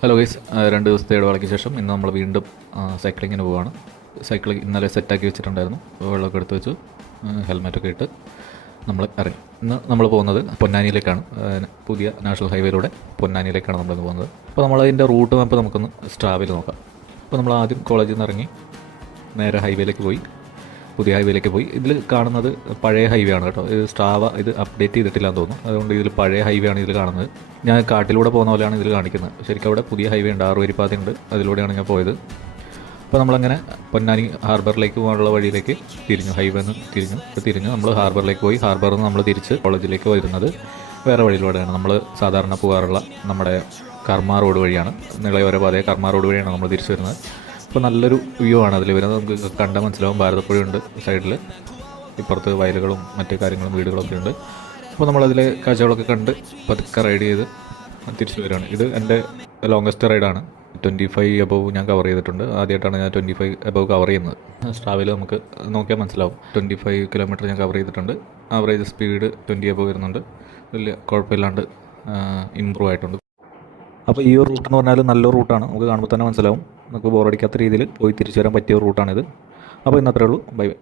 Hello guys, 2 ദിവസത്തെ ഇടവേളയ്ക്ക് ശേഷം ഇന്ന് നമ്മൾ വീണ്ടും സൈക്ലിങ്ങിന് പോവുകയാണ്. സൈക്കിൾ ഇന്നലെ സെറ്റാക്കി വെച്ചിട്ടുണ്ടായിരുന്നു. വെള്ളമൊക്കെ എടുത്ത് വെച്ചു, ഹെൽമെറ്റൊക്കെ ഇട്ട് നമ്മൾ ഇറങ്ങി. ഇന്ന് നമ്മൾ പോകുന്നത് പൊന്നാനിയിലേക്കാണ്. പുതിയ നാഷണൽ ഹൈവേയിലൂടെ പൊന്നാനിയിലേക്കാണ് നമ്മളിന്ന് പോകുന്നത്. അപ്പോൾ നമ്മളതിൻ്റെ റൂട്ട് മാപ്പ് നമുക്കൊന്ന് സ്ട്രാവിൽ നോക്കാം. അപ്പോൾ നമ്മൾ ആദ്യം കോളേജിൽ നിന്ന് ഇറങ്ങി നേരെ ഹൈവേയിലേക്ക് പോയി, പുതിയ ഹൈവേയിലേക്ക് പോയി. ഇതിൽ കാണുന്നത് പഴയ ഹൈവേ ആണ് കേട്ടോ. ഇത് സ്ട്രാവ ഇത് അപ്ഡേറ്റ് ചെയ്തിട്ടില്ലാന്ന് തോന്നുന്നു. അതുകൊണ്ട് ഇതിൽ പഴയ ഹൈവേ ആണ് ഇതിൽ കാണുന്നത്. ഞാൻ കാട്ടിലൂടെ പോകുന്ന പോലെയാണ് ഇതിൽ കാണിക്കുന്നത്. ശരിക്കും അവിടെ പുതിയ ഹൈവേ ഉണ്ട്, 6 വരിപ്പാതയുണ്ട്. അതിലൂടെയാണ് ഞാൻ പോയത്. അപ്പോൾ നമ്മളങ്ങനെ പൊന്നാനി ഹാർബറിലേക്ക് പോകാനുള്ള വഴിയിലേക്ക് തിരിഞ്ഞു. ഹൈവേ നിന്ന് തിരിഞ്ഞു നമ്മൾ ഹാർബറിലേക്ക് പോയി. ഹാർബറിൽ നിന്ന് നമ്മൾ തിരിച്ച് കോളേജിലേക്ക് വരുന്നത് വേറെ വഴിയിലൂടെയാണ്. നമ്മൾ സാധാരണ പോകാറുള്ള നമ്മുടെ കർമ്മ റോഡ് വഴിയാണ്, നിളയോര പാതയെ കർമ്മ റോഡ് വഴിയാണ് നമ്മൾ തിരിച്ചു വരുന്നത്. ഇപ്പോൾ നല്ലൊരു വ്യൂ ആണ് അതിൽ വരുന്നത്. നമുക്ക് കണ്ടാൽ മനസ്സിലാവും. ഭാരതപ്പുഴയുണ്ട് സൈഡിൽ, ഇപ്പുറത്ത് വയലുകളും മറ്റു കാര്യങ്ങളും വീടുകളൊക്കെ ഉണ്ട്. അപ്പോൾ നമ്മളതിലെ കാഴ്ചകളൊക്കെ കണ്ട് പതുക്കെ റൈഡ് ചെയ്ത് തിരിച്ചു വരികയാണ്. ഇത് എൻ്റെ ലോങ്ങസ്റ്റ് റൈഡാണ്. 25 എബവ് ഞാൻ കവർ ചെയ്തിട്ടുണ്ട്. ആദ്യമായിട്ടാണ് ഞാൻ 25 എബവ് കവർ ചെയ്യുന്നത്. സ്ട്രാവിൽ നമുക്ക് നോക്കിയാൽ മനസ്സിലാവും. 25 കിലോമീറ്റർ ഞാൻ കവർ ചെയ്തിട്ടുണ്ട്. ആവറേജ് സ്പീഡ് 20 എബവ് വരുന്നുണ്ട്. വലിയ കുഴപ്പമില്ലാണ്ട് ഇമ്പ്രൂവ് ആയിട്ടുണ്ട്. അപ്പോൾ ഈ ഒരു റൂട്ട് എന്ന് പറഞ്ഞാൽ നല്ല റൂട്ടാണ്. നമുക്ക് കാണുമ്പോൾ തന്നെ മനസ്സിലാവും. നമുക്ക് ബോറടിക്കാത്ത രീതിയിൽ പോയി തിരിച്ചു വരാൻ പറ്റിയ റൂട്ടാണിത്. അപ്പോൾ ഇന്നത്രേ ഉള്ളൂ. Bye bye.